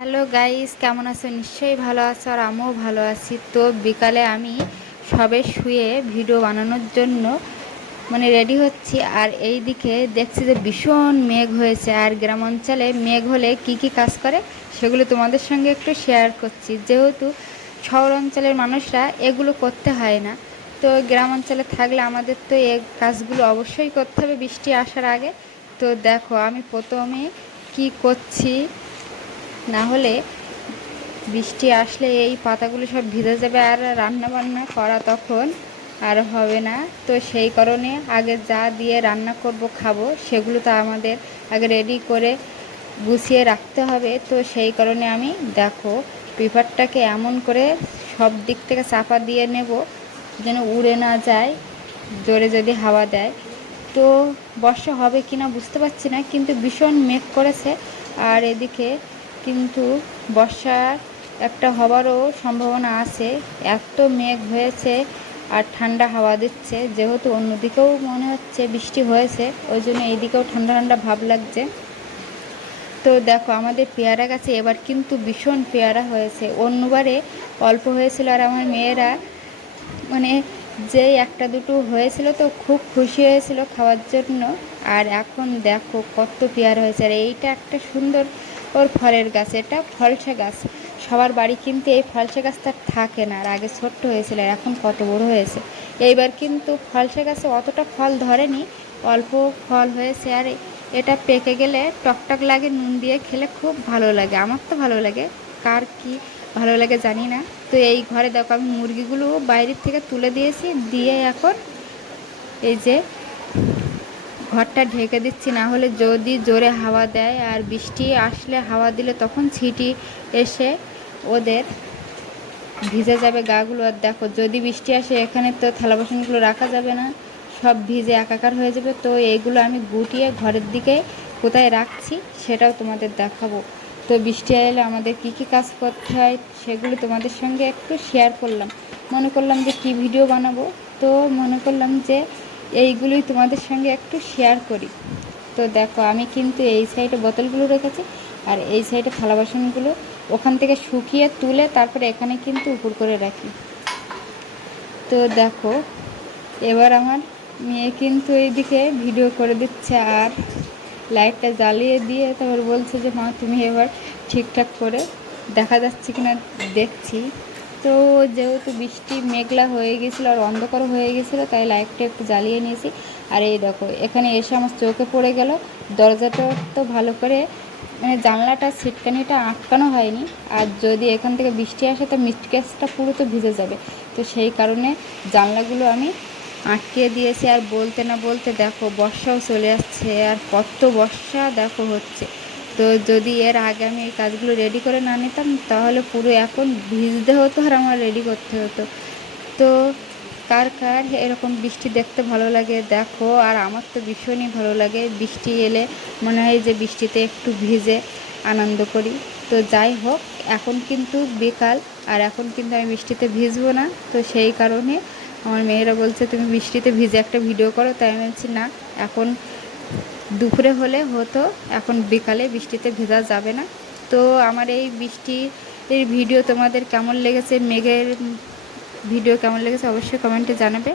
Hello guys, কেমন আছো? নিশ্চয়ই ভালো আছো আর আমিও ভালো আছি। তো বিকালে আমি সবে শুয়ে ভিডিও বানানোর জন্য রেডি হচ্ছি। আর এই দিকে দেখছি যে ভীষণ মেঘ হয়েছে। আর গ্রাম অঞ্চলে মেঘ হলে কি কি কাজ করে সেগুলো তোমাদের সঙ্গে একটু শেয়ার করছি, যেহেতু শহর অঞ্চলের মানুষরা এগুলো করতে হয় না। তো গ্রাম অঞ্চলে থাকলে আমাদের তো এই কাজগুলো অবশ্যই করতে হবে বৃষ্টি আসার আগে। তো দেখো আমি প্রথমে কি করছি, না হলে বৃষ্টি আসলে এই পাতাগুলো সব ভিজে যাবে আর রান্না বান্না করা তখন আর হবে না। তো সেই কারণে আগে যা দিয়ে রান্না করব খাবো সেগুলো তো আমাদের আগে রেডি করে গুছিয়ে রাখতে হবে। তো সেই কারণে আমি দেখো পেপারটাকে এমন করে সব দিক থেকে চাপা দিয়ে নেব যেন উড়ে না যায় জোরে যদি হাওয়া দেয়। তো বর্ষা হবে কি না বুঝতে পারছি না, কিন্তু ভীষণ মেঘ করেছে। আর এদিকে কিন্তু বর্ষার একটা হওয়ারও সম্ভাবনা আছে। এত মেঘ হয়েছে আর ঠান্ডা হাওয়া দিচ্ছে, যেহেতু অন্যদিকেও মনে হচ্ছে বৃষ্টি হয়েছে, ওই জন্য এইদিকেও ঠান্ডা ঠান্ডা ভাব লাগছে। তো দেখো আমাদের পেয়ারা গাছে এবার কিন্তু ভীষণ পেয়ারা হয়েছে। অন্যবারে অল্প হয়েছিল আর আমার মেয়েরা মানে যেই একটা দুটো হয়েছিল তো খুব খুশি হয়েছিল খাওয়ার জন্য। আর এখন দেখো কত পেয়ারা হয়েছে। আর এইটা একটা সুন্দর ওর ফলের গাছ, এটা ফলসা গাছ। সবার বাড়ি কিন্তু এই ফলসা গাছটা থাকে না, আর আগে ছোট্ট হয়েছিল আর এখন কত বড় হয়েছে। এইবার কিন্তু ফলসা গাছে অতটা ফল ধরেনি, অল্প ফল হয়েছে। আর এটা পেকে গেলে টকটক লাগে, নুন দিয়ে খেলে খুব ভালো লাগে। আমার তো ভালো লাগে, কার কি ভালো লাগে জানি না। তো এই ঘরে দেখো আমি মুরগিগুলো বাইরের থেকে তুলে দিয়েছি, দিয়ে এখন এই যে ঘরটা ঢেকে দিচ্ছি, না হলে যদি জোরে হাওয়া দেয় আর বৃষ্টি আসলে হাওয়া দিলে তখন ছিটি এসে ওদের ভিজে যাবে গাগুলো। আর দেখো যদি বৃষ্টি আসে এখানে তো থালা বাসনগুলো রাখা যাবে না, সব ভিজে একাকার হয়ে যাবে। তো এইগুলো আমি গুটিয়ে ঘরের দিকে কোথায় রাখছি সেটাও তোমাদের দেখাবো। তো বৃষ্টি এলে আমাদের কি কি কাজ করতে হয় সেগুলো তোমাদের সঙ্গে একটু শেয়ার করলাম। মনে করলাম যে কি ভিডিও বানাবো, তো মনে করলাম যে এইগুলোই তোমাদের সঙ্গে একটু শেয়ার করি। তো দেখো আমি কিন্তু এই সাইডে বোতলগুলো রেখেছি আর এই সাইডে থালা বাসনগুলো ওখান থেকে শুকিয়ে তুলে তারপরে এখানে কিন্তু উপর করে রাখি। তো দেখো এবার আমার মেয়ে কিন্তু এইদিকে ভিডিও করে দিচ্ছে আর লাইটটা জ্বালিয়ে দিয়ে তারপর বলছে যে মা তুমি এবার ঠিকঠাক করে দেখা যাচ্ছে কিনা দেখছি। তো যেহেতু বৃষ্টি মেঘলা হয়ে গেছিলো আর অন্ধকার হয়ে গেছিলো, তাই লাইটটা একটু জ্বালিয়ে নিয়েছি। আর এই দেখো এখানে এসে আমার চোখে পড়ে গেল দরজাটা তো ভালো করে জানলাটা ছিটকানিটা আটকানো হয়নি। আর যদি এখান থেকে বৃষ্টি আসে তো মিটকেসটা পুরো তো ভিজে যাবে। তো সেই কারণে জানলাগুলো আমি আটকে দিয়েছি। আর বলতে না বলতে দেখো বর্ষাও চলে আসছে, আর কত বর্ষা দেখো হচ্ছে। তো যদি এর আগে আমি এই কাজগুলো রেডি করে না নিতাম তাহলে পুরো এখন ভিজতে হতো আর আমার রেডি করতে হতো। তো কার কার এরকম বৃষ্টি দেখতে ভালো লাগে দেখো। আর আমার তো ভীষণই ভালো লাগে বৃষ্টি এলে, মনে হয় যে বৃষ্টিতে একটু ভিজে আনন্দ করি। তো যাই হোক, এখন কিন্তু বিকাল আর এখন কিন্তু আমি বৃষ্টিতে ভিজবো না। তো সেই কারণে আমার মেয়েরা বলছে তুমি বৃষ্টিতে ভিজে একটা ভিডিও করো, তাই আমি বলছি না, এখন দুপুরে হলে হতো, এখন বিকালে বৃষ্টিতে ভেজা যাবে না। তো আমার এই বৃষ্টির ভিডিও তোমাদের কেমন লেগেছে, মেঘের ভিডিও কেমন লেগেছে অবশ্যই কমেন্টে জানাবে।